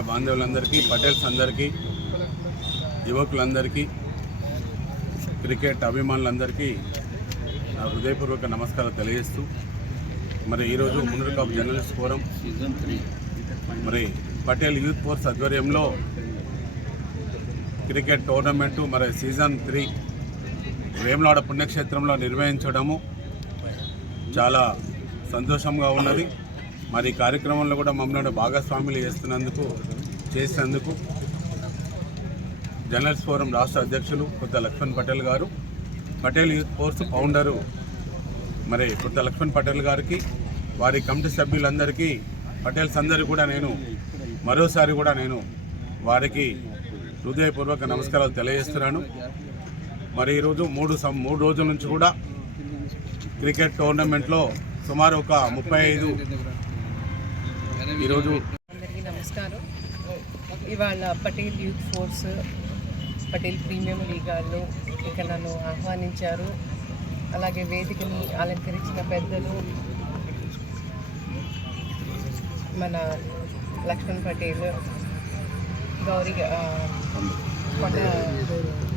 Media బాంధవులందరికీ, Patels అందరికీ, యువకులందరికీ, cricket అభిమానులందరికీ నా హృదయపూర్వక నమస్కారాలు తెలియజేస్తూ, మరి ఈరోజు మున్నూరు కాపు జర్నలిస్ట్ ఫోరం మరి పటేల్ యూత్ ఫోర్స్ ఆధ్వర్యంలో క్రికెట్ టోర్నమెంటు మరి సీజన్ 3 వేములవాడ పుణ్యక్షేత్రంలో నిర్వహించడము చాలా సంతోషంగా ఉన్నది. మరి ఈ కార్యక్రమంలో కూడా మమ్మల్ని భాగస్వాములు చేసినందుకు జర్నలిస్ట్ ఫోరం రాష్ట్ర అధ్యక్షులు కొత్త లక్ష్మణ్ పటేల్ గారు, పటేల్ యూత్ ఫోర్స్ ఫౌండరు మరి కొత్త లక్ష్మణ్ పటేల్ గారికి, వారి కమిటీ సభ్యులందరికీ, పటేల్స్ అందరికీ కూడా మరోసారి నేను వారికి హృదయపూర్వక నమస్కారాలు తెలియజేస్తున్నాను. మరి ఈరోజు మూడు రోజుల నుంచి కూడా క్రికెట్ టోర్నమెంట్లో సుమారు ఒక 35 ఈరోజు అందరికీ నమస్కారం. ఇవాళ Patel youth force Patel premium లీగాల్లో ఇక్కడ నన్ను ఆహ్వానించారు. అలాగే వేదికని అలంకరించిన పెద్దలు మన లక్ష్మణ్ పటేల్, గౌరీ కొండ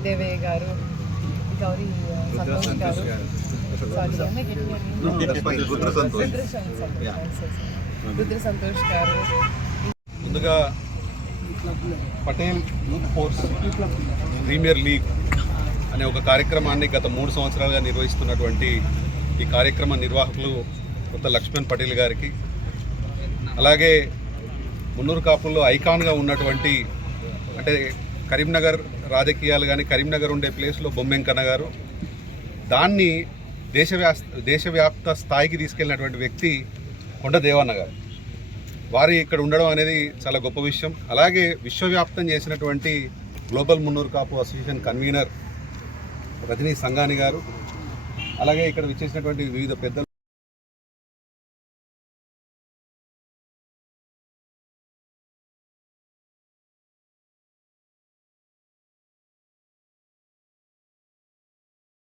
దేవయ్య గారు, గౌరీ సంతోష్ గారు, రుద్ర సంతోష్ గారు. ముందుగా Patel youth force premier league అనే ఒక కార్యక్రమాన్ని గత 3 సంవత్సరాలుగా నిర్వహిస్తున్నటువంటి ఈ కార్యక్రమ నిర్వాహకులు కొత్త లక్ష్మణ్ పటేల్ గారికి, అలాగే మున్నూరు కాపుల్లో ఐకాన్గా ఉన్నటువంటి, అంటే కరీంనగర్ రాజకీయాలు కానీ కరీంనగర్ ఉండే ప్లేస్లో బొమ్మెంకన్న గారు, దాన్ని దేశవ్యాప్త స్థాయికి తీసుకెళ్ళినటువంటి వ్యక్తి కొండ దేవన్న గారు, వారు ఇక్కడ ఉండడం అనేది చాలా గొప్ప విషయం. అలాగే విశ్వవ్యాప్తం చేసినటువంటి global Munnuru Kapu association convener Rajani సంఘాని గారు, అలాగే ఇక్కడ విచ్చేసినటువంటి వివిధ పెద్దలు